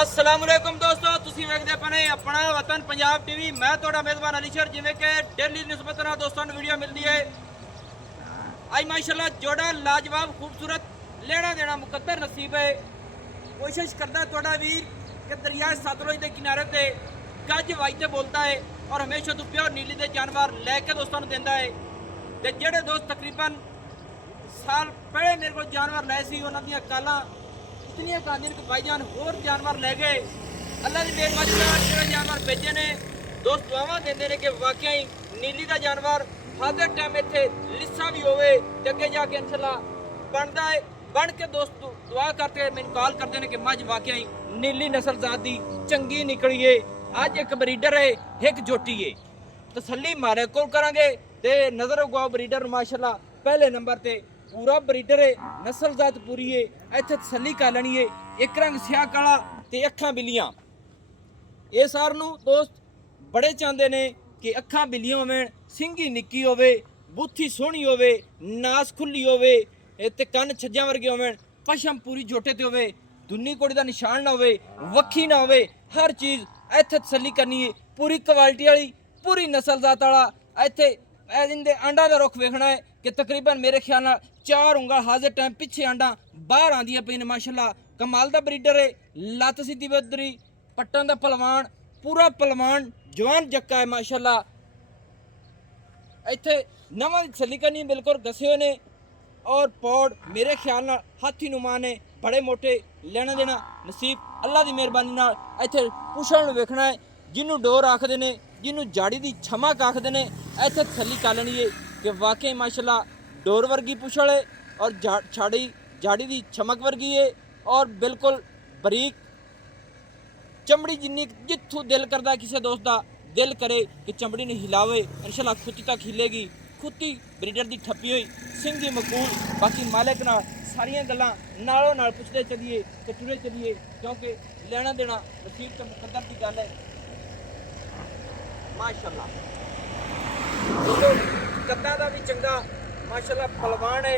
अस्सलामुअलैकुम दोस्तों, ਤੁਸੀਂ ਵੇਖਦੇ ਪਏ ਆਪਣਾ ਵਤਨ ਪੰਜਾਬ ਟੀਵੀ। ਮੈਂ ਤੁਹਾਡਾ ਮੇਜ਼ਬਾਨ ਅਲੀਸ਼ਰ। ਜਿਵੇਂ ਕਿ ਡੇਲੀ ਨਿਸਬਤ ਨਾਲ ਦੋਸਤਾਂ ਨੂੰ ਵੀਡੀਓ ਮਿਲਦੀ ਹੈ, ਅੱਜ ਮਾਸ਼ਾਅੱਲਾ ਜੋੜਾ ਲਾਜਵਾਬ खूबसूरत लेना देना मुकद्दर नसीब है। कोशिश करता थोड़ा वीर कि दरिया सतलुज के किनारे से गज वाजते बोलता है और हमेशा तो प्योर नीली के जानवर लैके दोस्तों को देता है। तो जोड़े दोस्त तकरीबन साल पहले मेरे को जानवर लाए सी, उन्होंने काला इतनी कांदियां कि भाईजान होर जानवर लै गए। अल्लाह की मेहरबानी जो जानवर भेजे ने दोस्त दुआवां देंदे ने कि वाकई नीली का जानवर हर टाइम इत्थे लिस्सा भी होवे ते अगे जाके इंशाअल्लाह बनता है। बन के दोस्त दुआ करते मैंने कॉल करते हैं कि मझ वाकई नीली नस्ल जात दी चंगी निकली है। अज एक ब्रीडर है, एक जोटी है। तसल्ली मारे को करांगे ते नजर उगाओ ब्रीडर माशाअल्लाह पहले नंबर ते पूरा ब्रीडर है, नस्ल जात पूरी है। इत्थे तसल्ली कर लेनी है। एक रंग स्याह काला ते अखां बिल्लियां। ये सार नूं दोस्त बड़े चाहते ने कि अखां बिल्लियां होवें, सिंगी निक्की होवे, बुत्थी सोहनी होवे, नास खुली होवे ते कन्न छज्जां वर्गे होवें, पशम पूरी जोटे ते होवे, दुन्नी कोड़ी दा निशान ना होवे, वक्खी ना होवे। हर चीज़ इत्थे तसल्ली करनी है। पूरी क्वालिटी वाली पूरी नस्ल जात वाला इत्थे इनके अंडा का रुख वेखना है कि तकरीबन मेरे ख्याल नाल 4 उंगल हाजिर टाइम पिछे अंडा बाहर आंदियां पे ने। माशाअल्लाह कमाल दा ब्रीडर है। लत्त सीधी बदरी, पट्टन दा पलवान, पूरा पलवान जवान जक्का है माशाअल्लाह। इत्थे नवां तसल्ली करनी बिल्कुल घसे हुए ने और पौड़ मेरे ख्याल नाल हाथी नुमा ने, बड़े मोटे लेना देना नसीब अल्लाह की मेहरबानी नाल। इत्थे पुछण वेखना है, जिन्हों डोर आखदे ने, जिन्हों जाड़ी की छमक आखदे ने, इत्थे तसल्ली कर लेनी है कि वाकई माशाअल्लाह डोर वर्गी पुछड़ है और जाड़ी की छमक वर्गी है और बिल्कुल बरीक चमड़ी जिन्नी जिथों दिल करता किसी दोस्त का दिल करे कि चमड़ी ने हिलावे इंशाअल्लाह खुत्ती तक हिलेगी। खुत्ती ब्रीडर की ठप्पी हुई सिंगी मकूल। बाकी मालिक नाल सारियां गल्लां नालों नाल पुछदे चलिए ते टुरे चलिए, क्योंकि लेना देना नसीब ते मुकद्दर की गल है माशाअल्लाह। कद्दा दा भी चंगा माशाअल्लाह पहलवान है,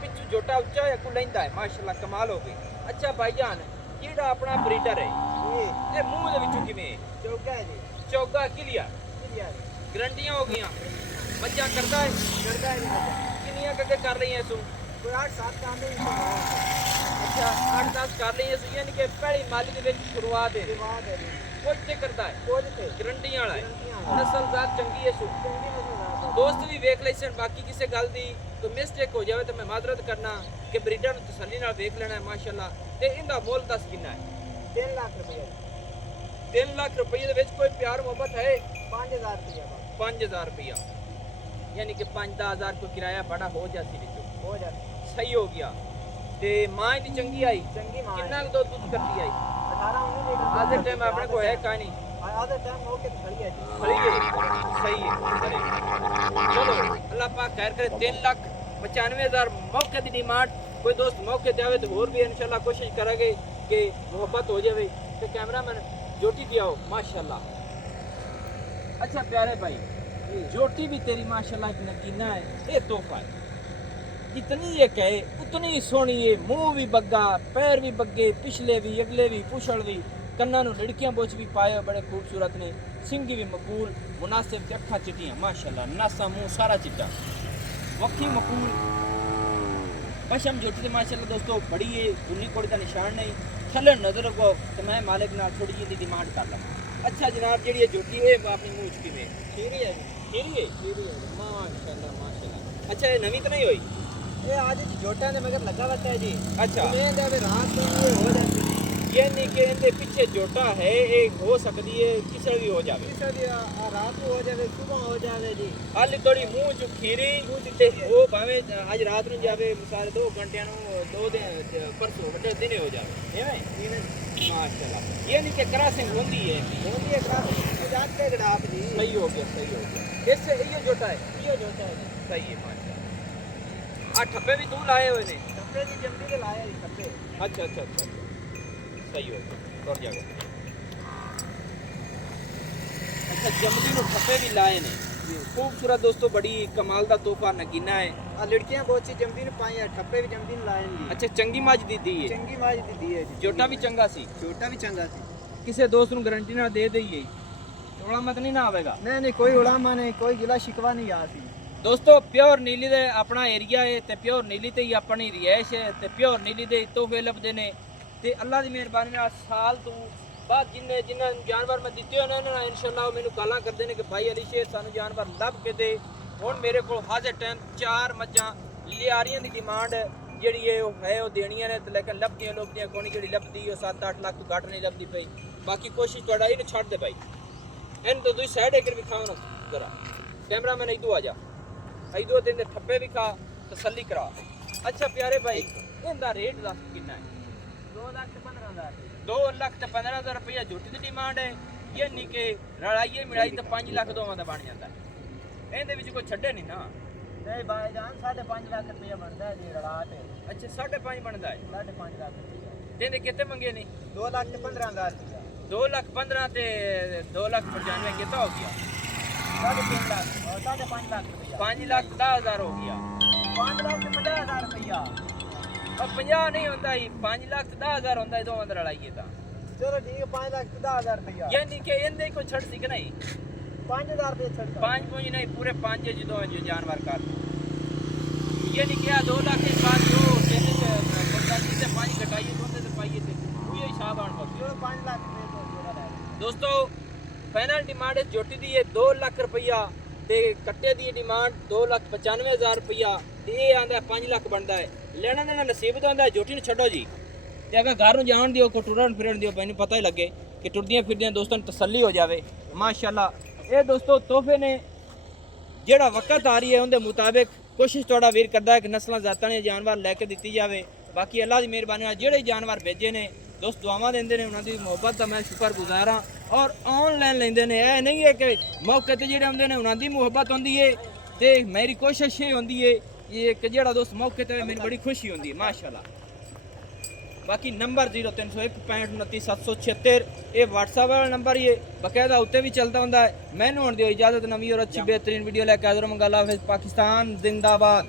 पिछू जोटा उच्चा है, अगू लैंदा है माशाअल्लाह, कमाल हो गई। अच्छा भाईजान जिहड़ा अपना ब्रीडर है ये मुंह दे विचों किवें चौगा है जी? चौगा क्लियर गारंटियां हो गईयां। बच्चा करता है कितनियां कगे कर रही हैं? सू कोई 8-7 काम नहीं। अच्छा 8-10 कर रही हैं, यानी कि पहली माली दे विच शुरुआत है। कुछ ते करता है, कुछ ते गारंटियां वाला है। नस्ल जात चंगी है। सू दोस्त भी वेख ले सन। बाकी किसी गल दी तो मिस्टेक हो जाए तो मैं माजरत करना कि ब्रीडर नूं तसल्ली नाल वेख लेना है माशाअल्लाह। ते इंदा मुल दस कितना है? 3 लाख रुपये। 3 लाख रुपये दे विच कोई प्यार मोहब्बत है? 5000 रुपया। 5000 रुपया यानी कि 5-10,000 को किराया बड़ा हो जाती हो जाती। सही हो गया। ते मां दी चंगी आई? चंगी मां। कितना दूध करती आई? 18-19 लीटर। आज टाइम अपने को है का नहीं? आज टाइम हो के खड़ी है जी। खड़ी है, सही है। चलो अल्लाह पाक खैर करे। 3,95,000 मौके की डिमांड। कोई दोस्त मौके ते आवे तो होर भी इंशाअल्लाह कोशिश करेंगे कि मोहब्बत हो जाए। तो कैमरामैन जोटी दिया हो माशाअल्लाह। अच्छा प्यारे भाई जोटी भी तेरी माशाअल्लाह एक नगीना है, ये तोहफा है। जितनी ये कहे उतनी सोहनी है। मुंह भी बग्गा, पैर भी बग्गे, पिछले भी अगले भी पुछड़ भी, कन्ना नूं लड़कियां बोच भी पाए बड़े खूबसूरत ने, सिंगी भी मकबूल मुनासिब, अखा चिट्टियां माशाअल्लाह, नासा मुंह सारा चिट्टा, वक्खी मकबूल, पशम जोटी से माशाअल्लाह दोस्तों बड़ी है। दुन्नी कोड़ी का निशान नहीं। थले नजर रखो तो मैं मालिक नाल थोड़ी जी डिमांड कर लवां। अच्छा जनाब जी जोटी है अपनी मुँह चुकी में खीरी है? खीरी है माशाअल्लाह माशाअल्लाह। अच्छा ये नवी तो नहीं हुई? ये आज जोटा ने मगर लगा रहता है जी। अच्छा रात में हो जाती है, यानी कि इनके पीछे जोटा है, एक हो सकती है किसी भी हो जाए, रात को हो जाए, सुबह हो जाए जी। हाल थोड़ी मुँह चु खीरी वो भावे आज रात में जाए मिसाल 2 घंटे 2 दिन परसों बड़े दिन हो जाए माशाअल्लाह। यानी कि क्रॉसिंग होती है क्रॉसिंग जानते आप जी। सही हो गया। इससे ये जोटा है सही है माशाअल्लाह। ठप्पे भी तू लाए हुए ने? ठप्पे की जल्दी के लाए ठप्पे। अच्छा सही हो गया और जाओ। अच्छा जमदी नो ठप्पे भी लाए ने। खूबसूरत दोस्तों बड़ी कमाल का तोहफा नगीना है। ਆ ਲੜਕੀਆਂ ਬਹੁਤ ਸੀ ਜੰਮਦੀ ਨੇ ਪਾਈ ਆ ਠੱਪੇ ਵੀ ਜੰਮਦੀ ਨੇ ਲਾਇਨ ਅੱਛਾ ਚੰਗੀ ਮੱਝ ਦਿੱਤੀ ਹੈ ਚੰਗੀ ਮਾਜ ਦਿੱਤੀ ਹੈ ਜੀ ਝੋਟਾ ਵੀ ਚੰਗਾ ਸੀ ਛੋਟਾ ਵੀ ਚੰਗਾ ਸੀ ਕਿਸੇ ਦੋਸਤ ਨੂੰ ਗਾਰੰਟੀ ਨਾਲ ਦੇ ਦਈਏ ਥੋੜਾ ਮਤ ਨਹੀਂ ਨਾ ਆਵੇਗਾ ਨਹੀਂ ਨਹੀਂ ਕੋਈ ਉਲਾਮਾ ਨਹੀਂ ਕੋਈ ਗਿਲਾ ਸ਼ਿਕਵਾ ਨਹੀਂ ਆ ਸੀ ਦੋਸਤੋ ਪਿਓਰ ਨੀਲੀ ਦੇ ਆਪਣਾ ਏਰੀਆ ਹੈ ਤੇ ਪਿਓਰ ਨੀਲੀ ਤੇ ਹੀ ਆਪਣੀ ਰਿਹਾਇਸ਼ ਹੈ ਤੇ ਪਿਓਰ ਨੀਲੀ ਦੇ ਤੋਹਫੇ ਲੱਭਦੇ ਨੇ ਤੇ ਅੱਲਾ ਦੀ ਮਿਹਰਬਾਨੀ ਨਾਲ ਸਾਲ ਤੋਂ ਬਾਅਦ ਜਿਨ੍ਹਾਂ ਨੂੰ ਜਾਨਵਰ ਮੈਂ ਦਿੱਤੇ ਹੋਣੇ ਉਹਨਾਂ ਨਾਲ ਇਨਸ਼ਾਅੱਲਾ ਉਹ ਮੈਨੂੰ ਕਾਲਾਂ ਕਰਦੇ ਨੇ ਕਿ ਭਾਈ ਅਲੀ ਸ਼ੇਰ ਸਾਨੂੰ ਜਾਨਵਰ ਲੱਭ ਕੇ ਦੇ ਹੁਣ ਮੇਰੇ ਕੋਲ ਹਾਜ਼ਰ ਟਾਈਮ 4 ਮੱਝਾਂ ਲਿਆਰੀਆਂ ਦੀ ਡਿਮਾਂਡ ਜਿਹੜੀ ਹੈ ਉਹ ਦੇਣੀਆਂ ਨੇ ਤੇ ਲੇਕਿਨ ਲੱਭਦੀਆਂ ਕੋਣੀ ਜਿਹੜੀ ਲੱਭਦੀ ਉਹ 7-8 ਲੱਖ ਤੋਂ ਘੱਟ ਨਹੀਂ ਲੱਭਦੀ ਪਈ ਬਾਕੀ ਕੋਸ਼ਿਸ਼ ਤੁਹਾਡਾ ਇਹਨੂੰ ਛੱਡ ਦੇ ਭਾਈ ਇਹਨੂੰ ਤਾਂ ਤੁਸੀਂ ਸਾਈਡ ਏਕਰ ਵਿਖਾਓ ਨਾ ਜ਼ਰਾ ਕੈਮਰਾਮੈਨ ਇਦੋਂ ਆ ਜਾ ਇਦੋਂ ਦਿਨ ਦੇ ਠੱਪੇ ਵਿਖਾ ਤਸੱਲੀ ਕਰਾ ਅੱਛਾ ਪਿਆਰੇ ਭਾਈ ਇਹਦਾ ਰੇਟ ਦੱਸ ਕਿੰਨਾ ਹੈ 2,15,000 ਰੁਪਇਆ ਝੋਟੀ ਦੀ ਡਿਮਾਂਡ ਹੈ ਯਾਨੀ ਕਿ ਰਲਾਈਏ ਮਿਲਾਈ ਤਾਂ 5 ਲੱਖ ਦੋਵਾਂ ਦਾ ਬਣ ਜਾਂਦਾ ਇਹਦੇ ਵਿੱਚ ਕੋਈ ਛੱਡੇ ਨਹੀਂ ਨਾ ਨਹੀਂ ਭਾਈ ਜਾਨ 5.5 ਲੱਖ ਰੁਪਏ ਬਣਦਾ ਜੀ ਰੜਾ ਤੇ ਅੱਛਾ 5.5 ਬਣਦਾ ਹੈ 5.5 ਲੱਖ ਰੁਪਏ ਇਹਦੇ ਕਿਤੇ ਮੰਗੇ ਨਹੀਂ 2,15,000 ਰੁਪਏ 2,15,000 ਤੇ 2,95,000 ਕਿਤਾ ਹੋ ਗਿਆ 3.5 ਲੱਖ और 5.5 लाख रुपया 5,10,000 ਹੋ ਗਿਆ 5,50,000 रुपया और 50 नहीं होता ही 5,10,000 होता है दो अंदर लड़ाइए था चलो ठीक है 5,10,000 रुपया यानी कि इनदे को छड़ सी कि नहीं 5,000 रुपये छड़ 5 पूंज नहीं पूरे 5 जो जो जानवर का यानी कि 2 लाख के बाद जो कहते हैं पचासी से 5 घटाइए दोनों से पाइए थे वो ये शाबान बख्श चलो 5 लाख रुपये तो जोड़ा है दोस्तों फाइनल डिमांड है जोटी दी है 2 लाख रुपया ਤੇ ਕੱਟੇ ਦੀ ਡਿਮਾਂਡ 2,95,000 ਰੁਪਇਆ ਤੇ ਇਹ ਆਂਦਾ 5 ਲੱਖ ਬਣਦਾ ਹੈ ਲੈਣਾ ਦੇਣਾ ਨਸੀਬ ਤੋਂ ਆਂਦਾ ਜੋਟੀ ਨੂੰ ਛੱਡੋ ਜੀ ਤੇ ਅਗਰ ਘਰ ਨੂੰ ਜਾਣ ਦਿਓ ਕੋ ਟੁਰਨ ਫਿਰਨ ਦਿਓ ਮੈਨੂੰ ਪਤਾ ਹੀ ਲੱਗੇ ਕਿ ਟੁਰਦੀਆਂ ਫਿਰਦੀਆਂ ਦੋਸਤਾਂ ਨੂੰ ਤਸੱਲੀ ਹੋ ਜਾਵੇ ਮਾਸ਼ਾਅੱਲਾ ਇਹ ਦੋਸਤੋ ਤੋਹਫੇ ਨੇ ਜਿਹੜਾ ਵਕਤ ਆ ਰਹੀ ਹੈ ਉਹਦੇ ਮੁਤਾਬਿਕ ਕੋਸ਼ਿਸ਼ ਤੁਹਾਡਾ ਵੀਰ ਕਰਦਾ ਹੈ ਕਿ ਨਸਲਾਂ ਜ਼ਾਤਾਂ ਨੇ ਜਾਨਵਰ ਲੈ ਕੇ ਦਿੱਤੀ ਜਾਵੇ ਬਾਕੀ ਅੱਲਾ ਦੀ ਮਿਹਰਬਾਨੀ ਨਾਲ ਜਿਹੜੇ ਜਾਨਵਰ ਭੇਜੇ ਨੇ ਦੋਸਤ ਦੁਆਵਾਂ ਦਿੰਦੇ ਨੇ ਉਹਨਾਂ ਦੀ ਮੁਹੱਬਤ ਦਾ ਮੈਂ ਸ਼ੁਕਰਗੁਜ਼ਾਰ ਹਾਂ ਔਰ ਆਨਲਾਈਨ ਲੈਂਦੇ ਨੇ ਇਹ ਨਹੀਂ ਹੈ ਕਿ ਮੌਕੇ ਤੇ ਜਿਹੜੇ ਹੁੰਦੇ ਨੇ ਉਹਨਾਂ ਦੀ ਮੁਹੱਬਤ ਹੁੰਦੀ ਹੈ ਤੇ ਮੇਰੀ ਕੋਸ਼ਿਸ਼ ਇਹ ਹੁੰਦੀ ਹੈ ਕਿ ਜਿਹੜਾ ਦੋਸਤ ਮੌਕੇ ਤੇ ਮੈਨੂੰ ਬੜੀ ਖੁਸ਼ੀ ਹੁੰਦੀ ਹੈ ਮਾਸ਼ਾਅੱਲਾ ਬਾਕੀ ਨੰਬਰ 0301659776 ਇਹ WhatsApp ਵਾਲਾ ਨੰਬਰ ਹੀ ਹੈ ਬਕਾਇਦਾ ਉੱਤੇ ਵੀ ਚੱਲਦਾ ਹੁੰਦਾ ਹੈ ਮੈਨੂੰ ਹੁਣ ਦਿਓ ਇਜਾਜ਼ਤ ਨਵੀਂ ਔਰ ਅੱਛੀ ਬਿਹਤਰੀਨ ਵੀਡੀਓ ਲੈ ਕੇ ਹਾਜ਼ਰ ਹਾਂ ਮੰਗਾਲਾ ਹਾਫਿਜ਼ ਪਾਕਿਸਤਾਨ ਜ਼ਿੰਦਾਬਾਦ